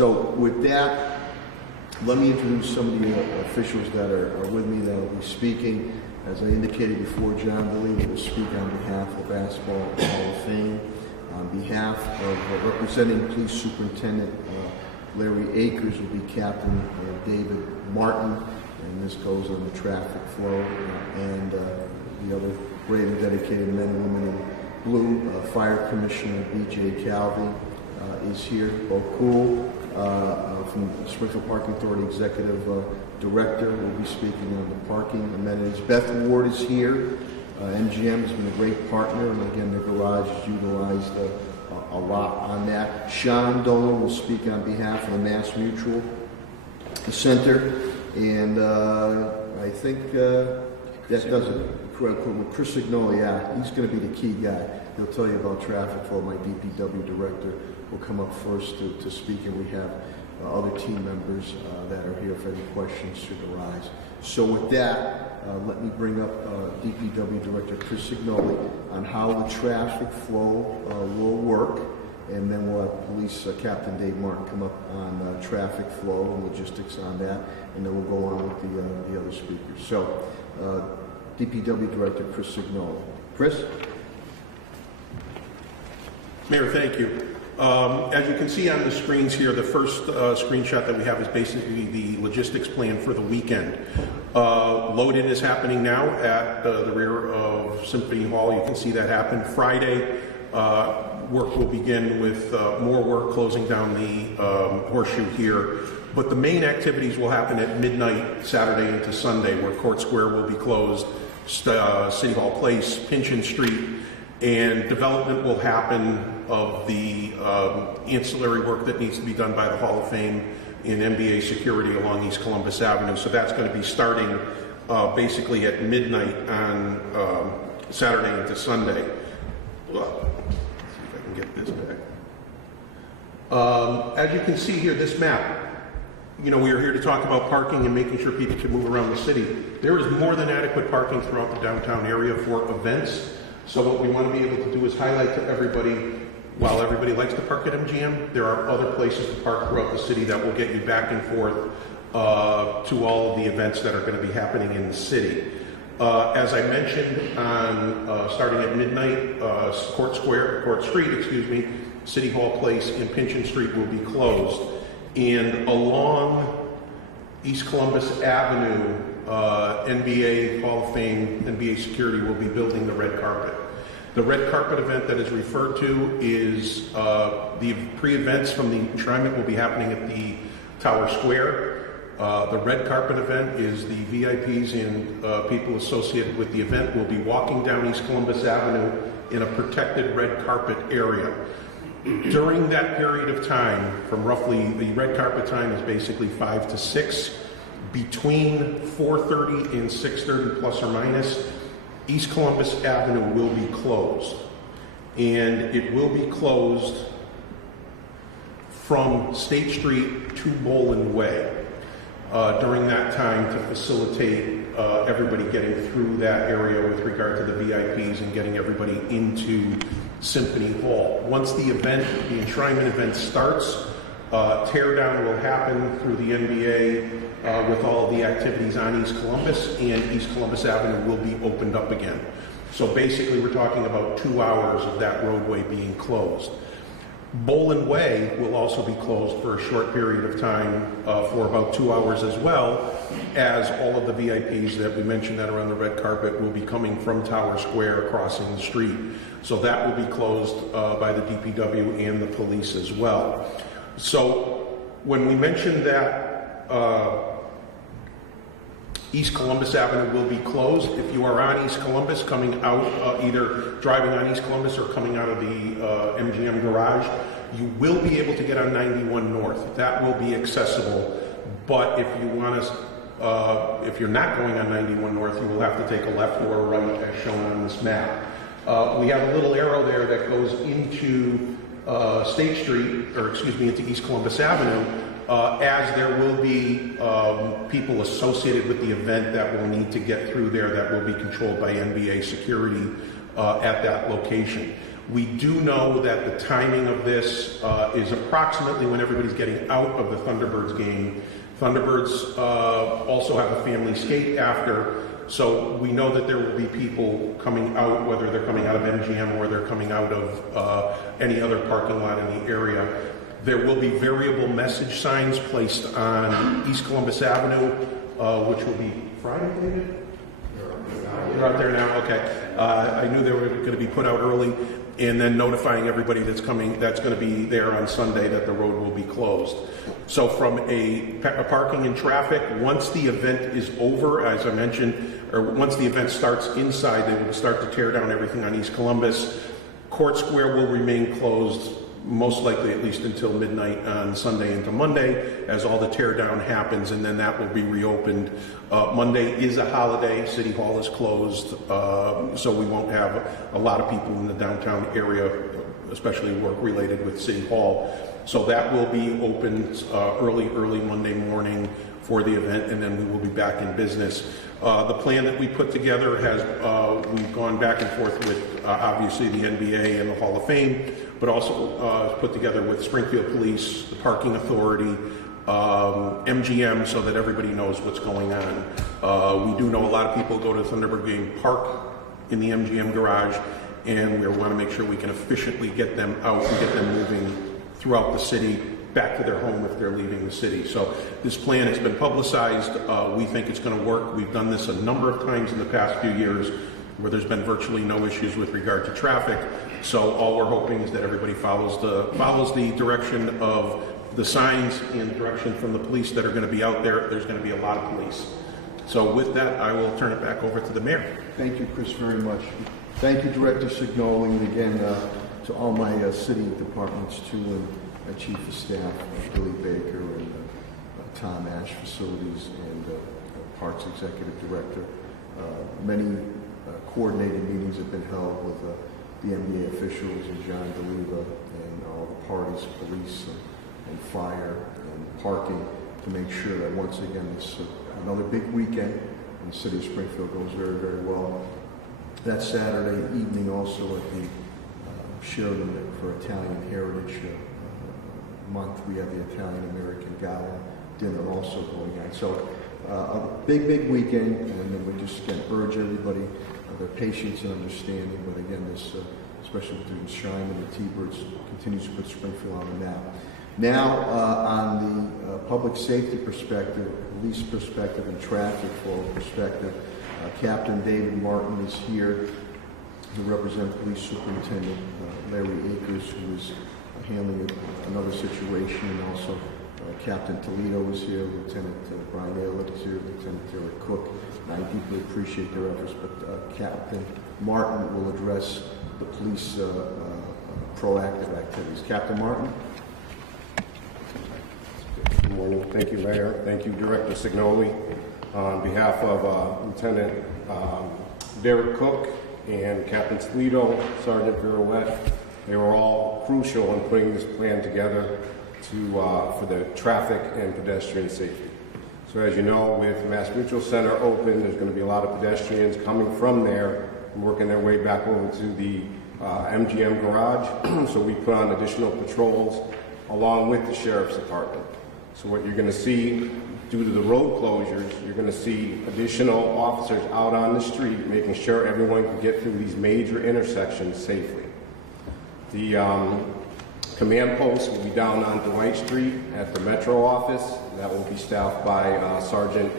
So with that, let me introduce some of the officials that are with me that will be speaking. As I indicated before, John Bellini will speak on behalf of the Basketball Hall of Fame. On behalf of representing Police Superintendent Larry Akers will be Captain David Martin, and this goes on the traffic flow, and the other brave and dedicated men and women in blue. Fire Commissioner B.J. Calvi is here. Bo Cool from Springfield Parking Authority Executive Director will be speaking on the parking amenities. Beth Ward is here. MGM has been a great partner, and again, the garage is utilized a lot on that. Sean Dolan will speak on behalf of the Mass Mutual Center, and I think that does it. Chris Signoli, yeah, he's going to be the key guy. He'll tell you about traffic flow. My DPW director will come up first to speak, and we have other team members that are here if any questions should arise. So with that, let me bring up DPW Director Chris Signoli on how the traffic flow will work, and then we'll have Police Captain Dave Martin come up on traffic flow and logistics on that, and then we'll go on with the other speakers. So, DPW Director Chris Signoli. Chris? Mayor, thank you. As you can see on the screens here, the first screenshot that we have is basically the logistics plan for the weekend. Load-in is happening now at the rear of Symphony Hall. You can see that happen. Friday, work will begin with more work closing down the horseshoe here. But the main activities will happen at midnight, Saturday into Sunday, where Court Square will be closed, City Hall Place, Pinchin Street, and development will happen of the ancillary work that needs to be done by the Hall of Fame in NBA security along East Columbus Avenue. So that's going to be starting basically at midnight on Saturday into Sunday. Well, let's see if I can get this back. As you can see here, this map, you know, we are here to talk about parking and making sure people can move around the city. There is more than adequate parking throughout the downtown area for events. So what we want to be able to do is highlight to everybody, while everybody likes to park at MGM, there are other places to park throughout the city that will get you back and forth to all of the events that are going to be happening in the city. As I mentioned, on starting at midnight, Court Street, City Hall Place and Pinchin Street will be closed. And along East Columbus Avenue, NBA Hall of Fame, NBA Security will be building the red carpet. The red carpet event that is referred to is the pre-events from the enshrinement will be happening at the Tower Square. The red carpet event is the VIPs and people associated with the event will be walking down East Columbus Avenue in a protected red carpet area. During that period of time, from roughly, the red carpet time is basically 5 to 6, between 4:30 and 6:30 plus or minus, East Columbus Avenue will be closed. And it will be closed from State Street to Boland Way during that time to facilitate everybody getting through that area with regard to the VIPs and getting everybody into Symphony Hall. Once the event, the enshrinement event starts, teardown will happen through the NBA with all of the activities on East Columbus, and East Columbus Avenue will be opened up again. So basically we're talking about 2 hours of that roadway being closed. Boland Way will also be closed for a short period of time for about 2 hours as well, as all of the VIPs that we mentioned that are on the red carpet will be coming from Tower Square crossing the street. So that will be closed by the DPW and the police as well. So when we mentioned that East Columbus Avenue will be closed, if you are on East Columbus coming out, either driving on East Columbus or coming out of the MGM garage, you will be able to get on 91 North. That will be accessible, but if you want to, if you're not going on 91 North, you will have to take a left or a right as shown on this map. We have a little arrow there that goes into State Street, or excuse me, into East Columbus Avenue, as there will be people associated with the event that will need to get through there that will be controlled by NBA security at that location. We do know that the timing of this is approximately when everybody's getting out of the Thunderbirds game. Thunderbirds also have a family skate after, so we know that there will be people coming out, whether they're coming out of MGM or they're coming out of any other parking lot in the area. There will be variable message signs placed on East Columbus Avenue, which will be Friday, David? They're out there now, okay. I knew they were going to be put out early, and then notifying everybody that's going to be there on Sunday that the road will be closed. So from a parking and traffic, once the event is over, as I mentioned, or once the event starts inside, they will start to tear down everything on East Columbus. Court Square will remain closed, most likely at least until midnight on Sunday into Monday, as all the tear down happens, and then that will be reopened. Monday is a holiday, City Hall is closed, so we won't have a lot of people in the downtown area, especially work related with City Hall. So that will be opened early Monday morning for the event, and then we will be back in business. The plan that we put together has, we've gone back and forth with obviously the NBA and the Hall of Fame, but also put together with Springfield Police, the Parking Authority, MGM, so that everybody knows what's going on. We do know a lot of people go to the Thunderbird game, park in the MGM garage, and we want to make sure we can efficiently get them out and get them moving throughout the city back to their home if they're leaving the city. So this plan has been publicized. We think it's going to work. We've done this a number of times in the past few years where there's been virtually no issues with regard to traffic. So all we're hoping is that everybody follows the direction of the signs and direction from the police that are going to be out there. There's going to be a lot of police. So with that, I will turn it back over to the mayor. Thank you, Chris, very much. Thank you, Director Signoli, and again, to all my city departments, too, and Chief of Staff, Billy Baker, and Tom Ash, Facilities, and Parks Executive Director. Many coordinated meetings have been held with the NBA officials and John DeLiva and all the parties, police and fire and parking, to make sure that once again this another big weekend in the city of Springfield goes very, very well. That Saturday evening also at the Sheridan for Italian Heritage Month, we have the Italian American Gala dinner also going on. So a big weekend, and then we just again urge everybody their patience and understanding. But again, this especially between Shine and the T-Birds continues to put Springfield on the map. Now, on the public safety perspective, police perspective, and traffic flow perspective, Captain David Martin is here to represent Police Superintendent Larry Akers, who is handling another situation, and also Captain Toledo is here, Lieutenant Brian Aylett is here, Lieutenant Derek Cook, and I deeply appreciate their efforts, but Captain Martin will address the police proactive activities. Captain Martin? Good morning. Thank you, Mayor. Thank you, Director Signoli. On behalf of Lieutenant Derek Cook and Captain Toledo, Sergeant Virouette, they were all crucial in putting this plan together for the traffic and pedestrian safety. So as you know, with Mass Mutual Center open, there's going to be a lot of pedestrians coming from there and working their way back over to the MGM garage. So we put on additional patrols along with the Sheriff's Department. So what you're going to see, due to the road closures, you're going to see additional officers out on the street making sure everyone can get through these major intersections safely. The command post will be down on Dwight Street at the Metro office. That will be staffed by Sergeant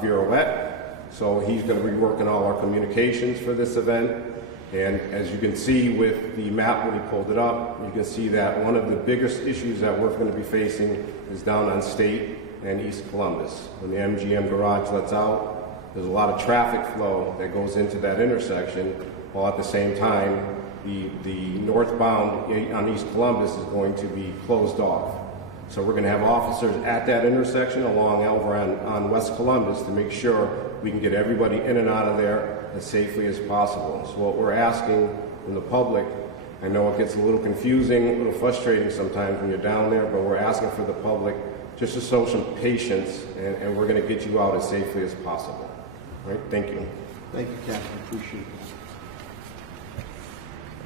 Virouette. So he's going to be working all our communications for this event. And as you can see with the map when he pulled it up, you can see that one of the biggest issues that we're going to be facing is down on State and East Columbus. When the MGM garage lets out, there's a lot of traffic flow that goes into that intersection, while at the same time, the northbound on East Columbus is going to be closed off. So we're going to have officers at that intersection along over on West Columbus to make sure we can get everybody in and out of there as safely as possible. So what we're asking from the public, I know it gets a little confusing, a little frustrating sometimes when you're down there, but we're asking for the public just to show some patience, and we're going to get you out as safely as possible. All right, thank you. Thank you, Captain. Appreciate it.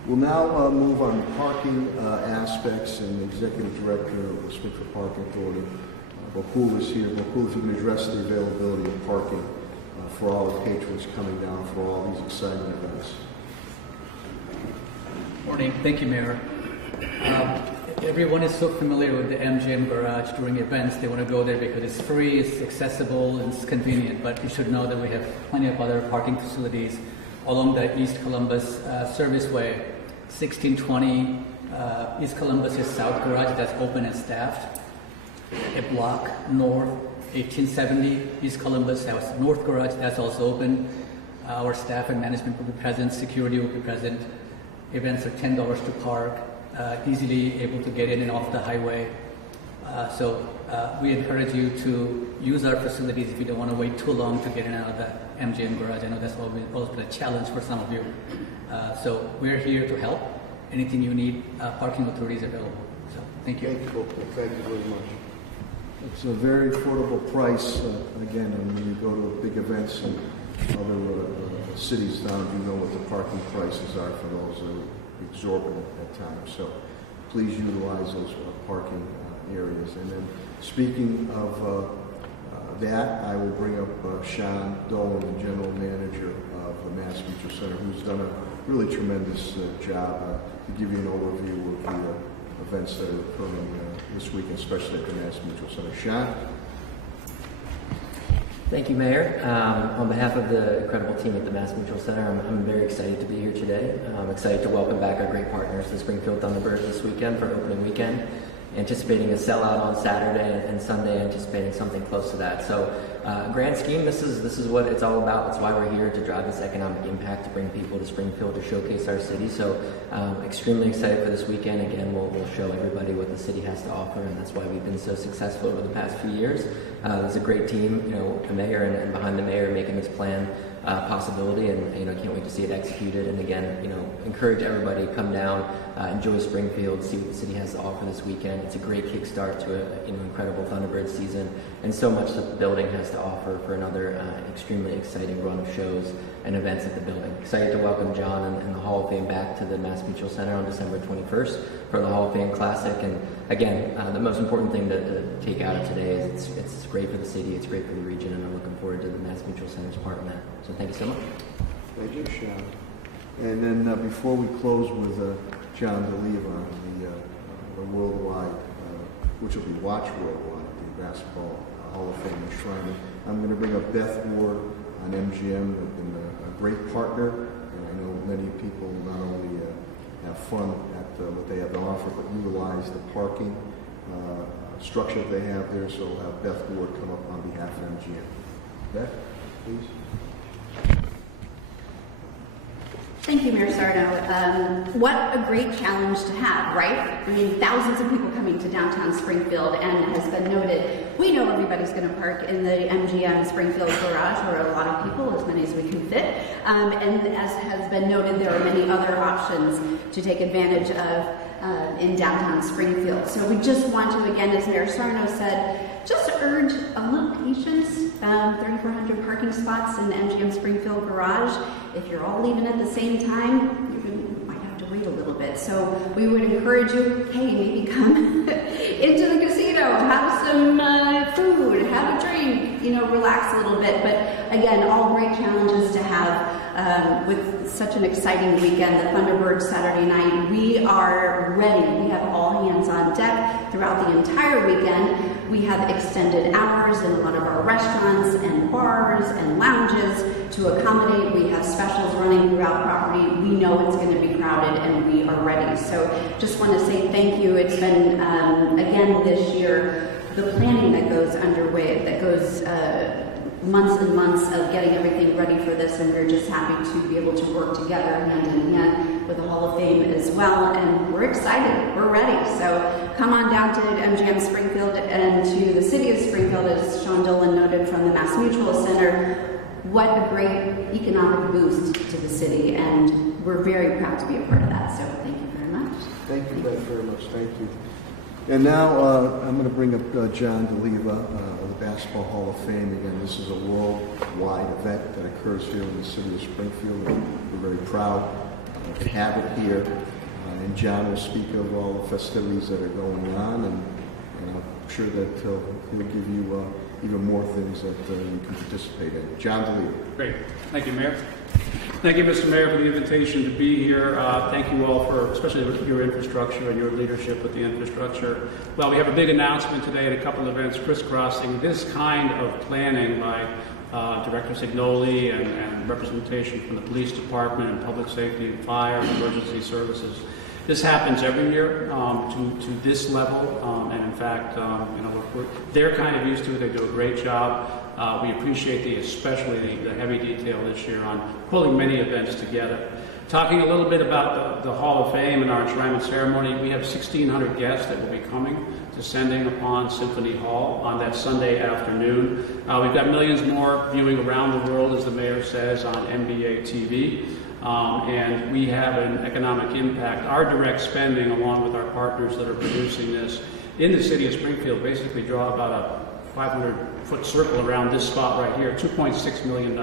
We'll now move on parking aspects, and the Executive Director of the Springfield Parking Authority, Bakul, is here. Bakul, if you can address the availability of parking for all the patrons coming down for all these exciting events. Morning. Thank you, Mayor. Everyone is so familiar with the MGM Garage during events. They want to go there because it's free, it's accessible, and it's convenient. But you should know that we have plenty of other parking facilities along the East Columbus Serviceway. 1620 East Columbus is South Garage, that's open and staffed. A block north, 1870 East Columbus, that was North Garage, that's also open. Our staff and management will be present, security will be present. Events are $10 to park, easily able to get in and off the highway. So we encourage you to use our facilities if you don't want to wait too long to get in and out of the MGM Garage. I know that's always been a challenge for some of you. So we're here to help. Anything you need, parking authority is available. So thank you. Thank you very much. It's a very affordable price. Again, when you go to big events in other cities down, you know what the parking prices are for those exorbitant at times. So please utilize those parking areas. And then speaking of that, I will bring up Sean Dolan, the General Manager of the Mass Mutual Center, who's done a really tremendous job to give you an overview of the events that are occurring this weekend, especially at the Mass Mutual Center. Sean? Thank you, Mayor. On behalf of the incredible team at the Mass Mutual Center, I'm very excited to be here today. I'm excited to welcome back our great partners, the Springfield Thunderbirds, this weekend for opening weekend. Anticipating a sellout on Saturday and Sunday, anticipating something close to that. So, grand scheme, this is what it's all about. That's why we're here, to drive this economic impact, to bring people to Springfield, to showcase our city. So, extremely excited for this weekend. Again, we'll show everybody what the city has to offer, and that's why we've been so successful over the past few years. There's a great team, the mayor and behind the mayor making this plan possibility, and can't wait to see it executed. And again, encourage everybody to come down, enjoy Springfield, see what the city has to offer this weekend. It's a great kickstart to an incredible Thunderbird season, and so much that the building has to offer for another extremely exciting run of shows and events at the building. Excited to welcome John and the Hall of Fame back to the Mass Mutual Center on December 21st for the Hall of Fame Classic. And again, the most important thing to take out of today is it's great for the city, it's great for the region, and I'm looking forward to the Mass Mutual Center's part in that. So thank you so much. Thank you, Sean. And then before we close with John DeLeva, the worldwide, which will be watched worldwide, the Basketball Hall of Fame enshrinement, I'm going to bring up Beth Ward on MGM. They've been a great partner, and I know many people not only have fun at what they have to offer, but utilize the parking structure that they have there. So we'll have Beth Ward come up on behalf of MGM. Beth, please. Thank you, Mayor Sarno. What a great challenge to have, right? I mean, thousands of people coming to downtown Springfield, and has been noted, we know everybody's going to park in the MGM Springfield garage, where a lot of people, as many as we can fit. And as has been noted, there are many other options to take advantage of in downtown Springfield. So we just want to, again, as Mayor Sarno said, just urge a little patience. 3,400 parking spots in the MGM Springfield garage. If you're all leaving at the same time, you might have to wait a little bit. So we would encourage you, hey, maybe come into the casino, have some food, have a drink, relax a little bit. But again, all great challenges to have with such an exciting weekend. The Thunderbird Saturday night, we are ready. We have all hands on deck throughout the entire weekend. We have extended hours in a lot of our restaurants and bars and lounges to accommodate. We have specials running throughout property. We know it's going to be crowded, and we are ready. So just want to say thank you. It's been, again, this year, the planning that goes underway, that goes months and months of getting everything ready for this, and we're just happy to be able to work together hand in hand with the Hall of Fame as well, and we're excited, we're ready. So come on down to MGM Springfield and to the city of Springfield, as Sean Dolan noted from the Mass Mutual Center. What a great economic boost to the city, and we're very proud to be a part of that. So thank you very much. Thank you, Beth, very much. Thank you. And now I'm going to bring up John DeLeva of the Basketball Hall of Fame. Again, this is a worldwide event that occurs here in the city of Springfield. We're very proud have it here. And John will speak of all the festivities that are going on, and I'm sure that he'll give you even more things that you can participate in. John DeLeo. Great. Thank you, Mayor. Thank you, Mr. Mayor, for the invitation to be here. Thank you all for, especially your infrastructure and your leadership with the infrastructure. Well, we have a big announcement today at a couple of events crisscrossing this kind of planning by Director Signoli and representation from the police department and public safety and fire and emergency services. This happens every year to this level, and in fact, they're kind of used to it. They do a great job. We appreciate especially the heavy detail this year on pulling many events together. Talking a little bit about the Hall of Fame and our enshrinement ceremony, we have 1,600 guests that will be coming, descending upon Symphony Hall on that Sunday afternoon. We've got millions more viewing around the world, as the mayor says, on NBA TV. And we have an economic impact. Our direct spending, along with our partners that are producing this in the city of Springfield, basically draw about a 500-foot circle around this spot right here, $2.6 million.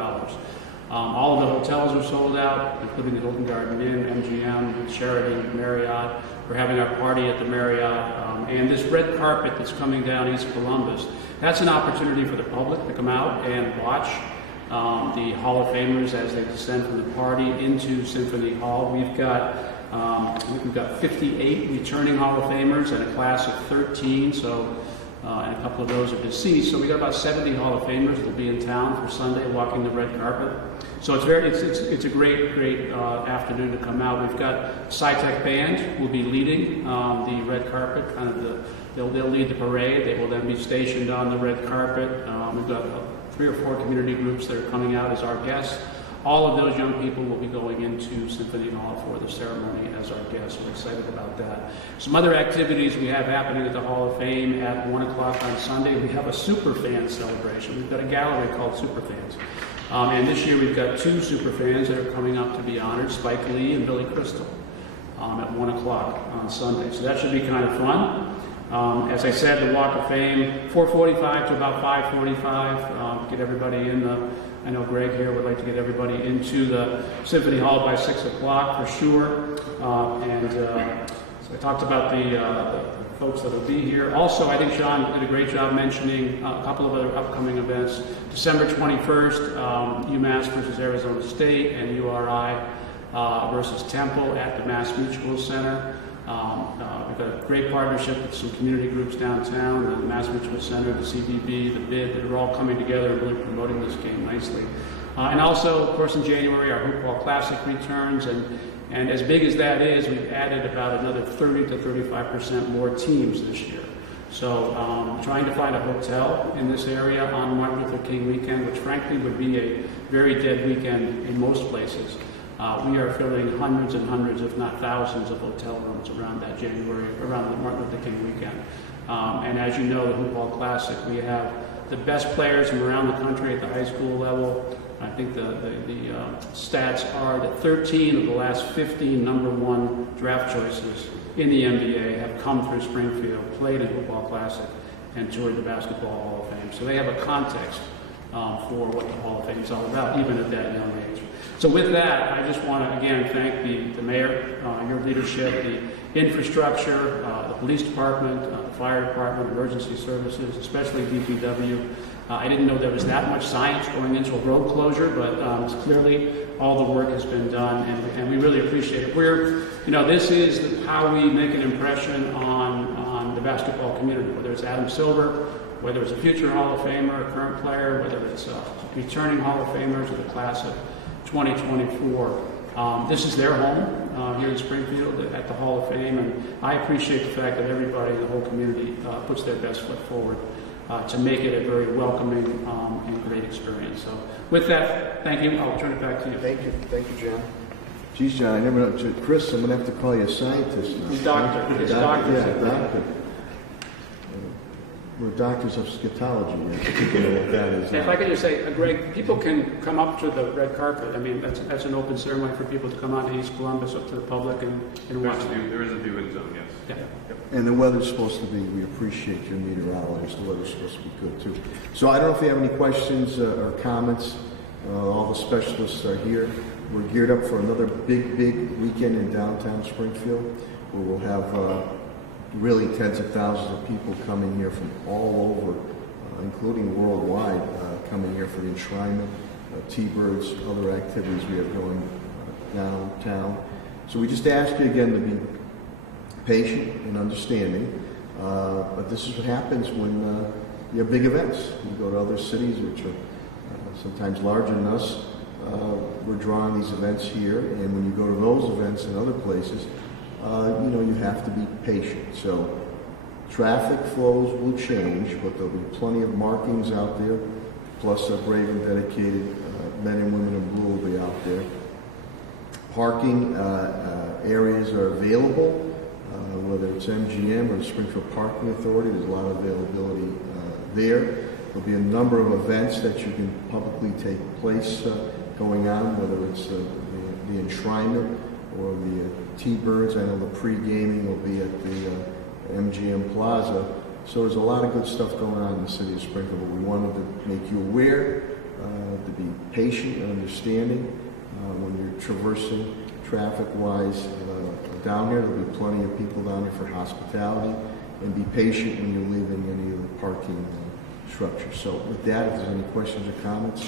All of the hotels are sold out, including the Hilton Garden Inn, MGM, Sheraton, Marriott. We're having our party at the Marriott. And this red carpet that's coming down East Columbus, that's an opportunity for the public to come out and watch the Hall of Famers as they descend from the party into Symphony Hall. We've got 58 returning Hall of Famers and a class of 13, so and a couple of those are deceased. So we got about 70 Hall of Famers that will be in town for Sunday, walking the red carpet. So it's a great afternoon to come out. We've got SciTech Band will be leading the red carpet. They'll lead the parade. They will then be stationed on the red carpet. We've got 3 or 4 community groups that are coming out as our guests. All of those young people will be going into Symphony Hall for the ceremony as our guests. We're excited about that. Some other activities we have happening at the Hall of Fame at 1 o'clock on Sunday. We have a Superfan celebration. We've got a gallery called Superfans. And this year we've got 2 Superfans that are coming up to be honored, Spike Lee and Billy Crystal, at 1 o'clock on Sunday. So that should be kind of fun. As I said, the Walk of Fame, 4:45 to about 5:45. Get everybody in I know Greg here would like to get everybody into the Symphony Hall by 6 o'clock for sure. So I talked about the folks that will be here. Also, I think Sean did a great job mentioning a couple of other upcoming events. December 21st, UMass versus Arizona State and URI versus Temple at the Mass Mutual Center. We've got a great partnership with some community groups downtown, the Mass Mutual Center, the CBB, the BID, that are all coming together and really promoting this game nicely. And also, of course, in January, our Hoopball Classic returns, and as big as that is, we've added about another 30 to 35% more teams this year. So trying to find a hotel in this area on Martin Luther King weekend, which frankly would be a very dead weekend in most places. We are filling hundreds and hundreds, if not thousands, of hotel rooms around that around the Martin Luther King weekend. And as you know, the Hoopball Classic, we have the best players from around the country at the high school level. I think the stats are that 13 of the last 15 #1 draft choices in the NBA have come through Springfield, played in Hoopball Classic, and toured the Basketball Hall of Fame. So they have a context for what the Hall of Fame is all about, even at that young age. So with that, I just want to again thank the mayor, your leadership, the infrastructure, the police department, the fire department, emergency services, especially DPW. I didn't know there was that much science going into a road closure, but clearly all the work has been done, and we really appreciate it. This is how we make an impression on the basketball community, whether it's Adam Silver, whether it's a future Hall of Famer, a current player, whether it's returning Hall of Famers or the class of 2024. This is their home here in Springfield at the Hall of Fame, and I appreciate the fact that everybody in the whole community puts their best foot forward to make it a very welcoming and great experience. So with that, thank you. I'll turn it back to you. Thank you, John. Geez, John, I never know. Chris, I'm going to have to call you a scientist now. Doctor. It's doctor. Yeah, doctor. We're doctors of scatology. You know what that is. If I could just say, Greg, people can come up to the red carpet. I mean, that's an open ceremony for people to come out to East Columbus, up to the public, and watch. There is a viewing zone, yes. Yeah. And the weather's supposed to be, we appreciate your meteorologist, the weather's supposed to be good too. So I don't know if you have any questions or comments. All the specialists are here. we're geared up for another big weekend in downtown Springfield, where we'll have really tens of thousands of people coming here from all over, including worldwide, coming here for the enshrinement, T-Birds, other activities we have going downtown. So we just ask you again to be patient and understanding, but this is what happens when you have big events. You go to other cities which are sometimes larger than us. We're drawing these events here, and when you go to those events in other places, you have to be patient. So traffic flows will change, but there'll be plenty of markings out there, plus our brave and dedicated men and women in blue will be out there. Parking areas are available, whether it's MGM or the Springfield Parking Authority. There's a lot of availability there. There'll be a number of events that you can publicly take place going on, whether it's the enshrinement or the T-Birds. I know the pre-gaming will be at the MGM Plaza. So there's a lot of good stuff going on in the city of Springfield, but we wanted to make you aware, to be patient and understanding when you're traversing traffic-wise down here. There'll be plenty of people down here for hospitality, and be patient when you're leaving any of the parking structure. So with that, if there's any questions or comments,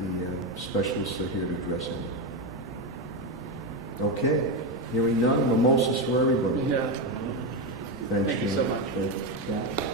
the specialists are here to address them. Okay, hearing none, mimosas for everybody. Yeah. Thanks, Thank you Jim. so much. Thanks, Scott.